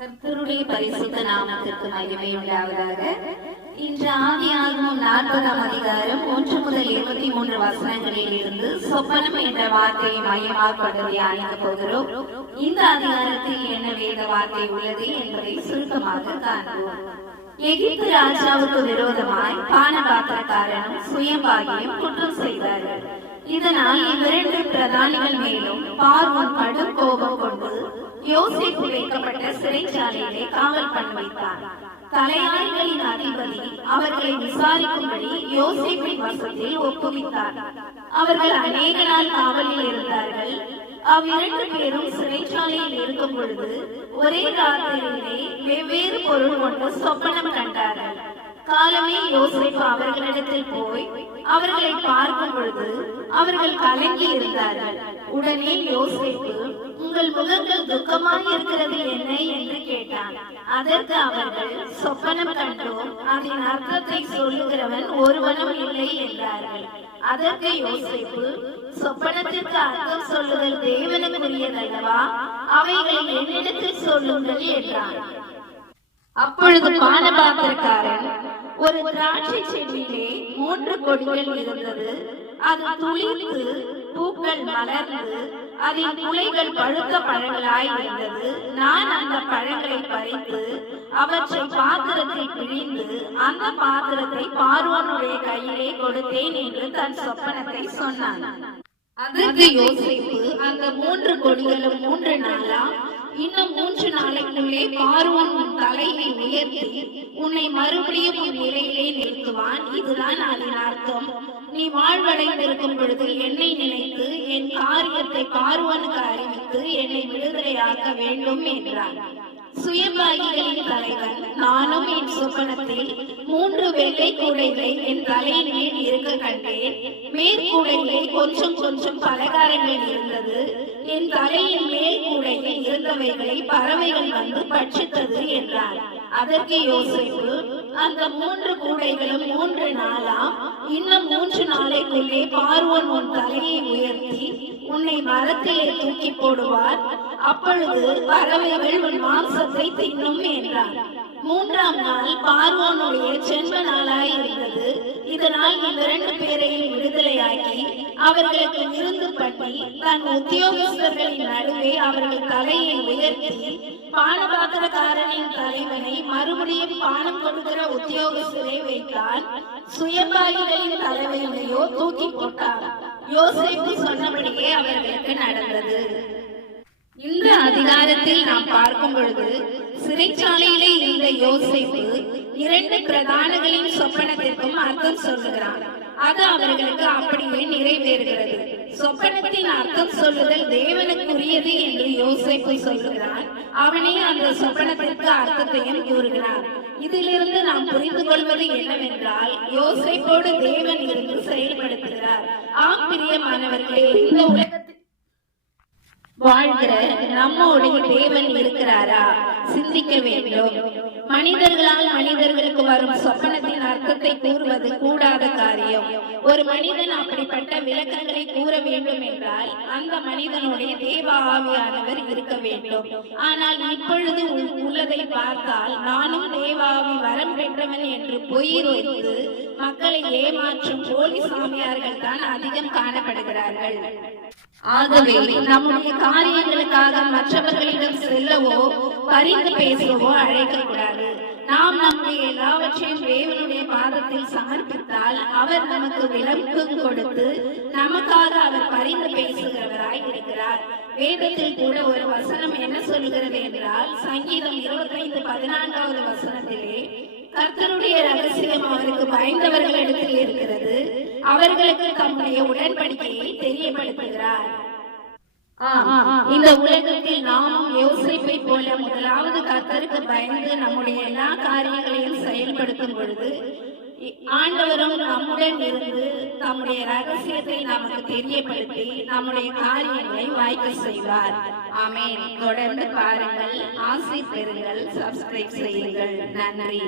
கர்த்தருடைய பரிசுத்த நாமத்திற்கு மகிமை உண்டாவதாக. இன்று ஆதியாகமம் 40ஆம் அதிகாரம் 1 முதல் 23 வசனங்களில் இருந்து சொப்பனம் என்ற வார்த்தையை மையமாக கொண்டு தியானிக்க போகிறோம். இந்த அதிகாரத்தில் என்ன வேத வார்த்தை உள்ளது என்பதை சுருக்கமாக காண்போம். எகிப்து ராஜாவுக்கு விரோதமாய் பானபாத்திரக்காரனும் சுயம்பாகியும் குற்றம் செய்தார்கள். இதனால் இவ்விரண்டு பிரதானிகள் மேலும் பார்வோன் கடும் கோபம் கொண்டு யோசேப்பு வைக்கப்பட்ட சிறைச்சாலையிலே காவல் பண்ண வைத்தார். தலையாரிகளின் அதிபதி அவர்களை விசாரிக்கும்படி யோசேப்பின் வசத்தில் ஒப்புவித்தார். அவர்கள் அநேக நாள் காவலில் இருந்தார்கள். அவ்விரண்டு பேரும் சிறைச்சாலையில் இருக்கும் பொழுது ஒரே ராத்திரியிலே வெவ்வேறு பொருள் கொண்டு சொப்பனம் கண்டார்கள். காலமே யோசேப்பு அவர்களிடத்தில் போய் அவர்களை பார்க்கும் பொழுது அவர்கள் கலங்கி இருந்தார்கள். உடனே யோசேப்பு, உங்கள் முகங்கள் துக்கமாய் இருக்கிறது என்ன என்று கேட்டான். அதற்கு அவர்கள், சொப்பனம் கண்டோம், அதன் அர்த்தத்தை சொல்லுகிறவன் ஒருவனும் இல்லை என்றார்கள். அதற்கு யோசேப்பு, சொப்பனத்திற்கு அர்த்தம் சொல்லுதல் தேவனுக்குரியதல்லவா, அவைகளை என்னிடத்தில் சொல்லுங்கள் என்றான். அப்பொழுது பானபாத்திரக்காரன், ஒரு திராட்சை செடியிலே 3 கொடிகள் இருந்தது. அது துளிர்த்து பூக்கள் மலர்ந்து அதில் குலைகள் பழுத்த பழங்களாய் இருந்தது. நான் அந்த பழங்களை பறித்து அவற்றை பாத்திரத்தில் பிழிந்து அந்த பாத்திரத்தை பார்வோனுடைய கையிலே கொடுத்தேன் என்று தன் சொப்பனத்தை சொன்னான். அதற்கு யோசேப்பு, அந்த 3 கொடிகளும் 3 நாளா, இன்னும் 3 நாளைக்குள்ளே பார்வோன் உன் தலையை உயர்த்தி உன்னை மறுபடியும் உன் நிலையிலே நிறுத்துவான். இதுதான் அதன் அர்த்தம். நீ வாழ்வடைந்திருக்கும் பொழுது என்னை நினைத்து என் காரியத்தை பார்வோனுக்கு அறிவித்து என்னை விடுதலையாக்க வேண்டும் என்றான். சுயபாகிகளின் தலைவன், நானும் என் சொப்பனத்தில் 3 வெள்ளை கூடைகளை என் தலையின் மேல் இருக்க கண்டேன். மேற்கூடையிலே கொஞ்சம் கொஞ்சம் பலகாரங்கள் இருந்தது. என் தலையின் மேல் கூடையில் இருந்தவைகளை பறவைகள் வந்து பட்சித்தது என்றார். அதற்கு யோசேப்பு, அந்த 3 கூடைகளும் 3 நாளா, இன்னும் 3 நாளைக்குள்ளே பார்வோன் உன் தலையை உயர்த்தி உன்னை மரத்திலே தூக்கி போடுவார். அப்பொழுது பறவைகள் உன் மாம்சத்தை தின்னும் என்றார். 3ஆம் நாள் பார்வோனுடைய செல்வ நாளாய் இருந்தது. இதனால் இவ்விரண்டு பேரையும் விடுதலையாக்கி அவர்களுக்கு விருந்து பண்ணி தன் உத்தியோகஸ்தர்களின் நடுவே அவர்கள் தலையை உயர்த்தி பானபாத்திரக்காரனின் தலைவனை மறுபடியும் பானம் கொடுக்கிற உத்தியோகஸ்தரை வைத்தார். சுயபாகிகளின் தலைவனையோ தூக்கி போட்டார். யோசேப்பு சொன்னபடியே அவர்களுக்கு நடந்தது. இந்த அதிகாரத்தில் நாம் பார்க்கும் பொழுது சிறைச்சாலையிலே இருந்த யோசேப்பு 2 பிரதானிகளின் சொப்பனத்திற்கும் அர்த்தம் சொல்லுகிறான். அது அவர்களுக்கு அப்படியே நிறைவேறுகிறது. சொப்பனத்தின் அர்த்தம் சொல்லுதல் தேவனுக்குரியது என்று யோசேப்பு சொல்லுகிறான். அவனே அந்த சொப்பனத்திற்கு அர்த்தத்தையும் கூறுகிறார். இதிலிருந்து நாம் புரிந்து கொள்வது என்னவென்றால், யோசேப்போடு தேவன் இருந்து செயல்படுத்துகிறார். ஆம் பிரியமானவர்களே, இந்த உலகத்தில் வாழ்கிற நம்முடைய தேவன் இருக்கிறாரா? சிந்திக்க வேண்டும். மனிதர்களால் மனிதர்களுக்கு வரும் சொப்பனத்தின் அர்த்தத்தை கூறுவது கூடாத காரியம். ஒரு மனிதன் அப்படிப்பட்ட விளக்கங்களை கூற வேண்டும் என்றால் அந்த மனிதனுடைய தேவ ஆவியானவர் இருக்க வேண்டும். ஆனால் இப்பொழுது உள்ளதை பார்த்தால், நானும் தேவாவி வரம் பெற்றவன் என்று பொய் வைத்து மக்களை ஏமாற்றும் போலி சாமியார்கள் தான் அதிகம் காணப்படுகிறார்கள். ஆகவே நம்முடைய காரியங்களுக்காக மற்றவர்களிடம் செல்லவோ பரிந்து பேசவோ அழைக்கக்கூடாது. நாம் நம்முடைய எல்லாவற்றையும் தேவனுடைய பாதத்தில் சமர்ப்பித்தால் அவர் நமக்கு விளக்கு கொடுத்து நமக்காக அவர் பரிந்து பேசுகிறவராய் இருக்கிறார். வேதத்தில் கூட ஒரு வசனம் என்ன சொல்கிறது என்றால், சங்கீதம் 25:14 வசனத்திலே, கர்த்தருடைய ரகசியம் அவருக்கு பயந்தவர்களிடத்தில் இருக்கிறது, அவர்களுக்கு தம்முடைய உடன்படிக்கையை தெரியப்படுத்துகிறார். இந்த உலகத்தில் நாமும் யோசேப்பை போல முதலாவது கர்த்தருக்கு பயந்து நம்முடைய எல்லா காரியங்களையும் செயல்படுத்தும் பொழுது ஆண்டவரும் நம்முடன் இருந்து தம்முடைய ரகசியத்தை நமக்கு தெரியப்படுத்தி நம்முடைய காரியங்களை வாய்க்க செய்வார். ஆமென். தொடர்ந்து பாருங்கள், ஆசீர் பெறுங்கள், சப்ஸ்கிரைப் செய்யுங்கள். நன்றி.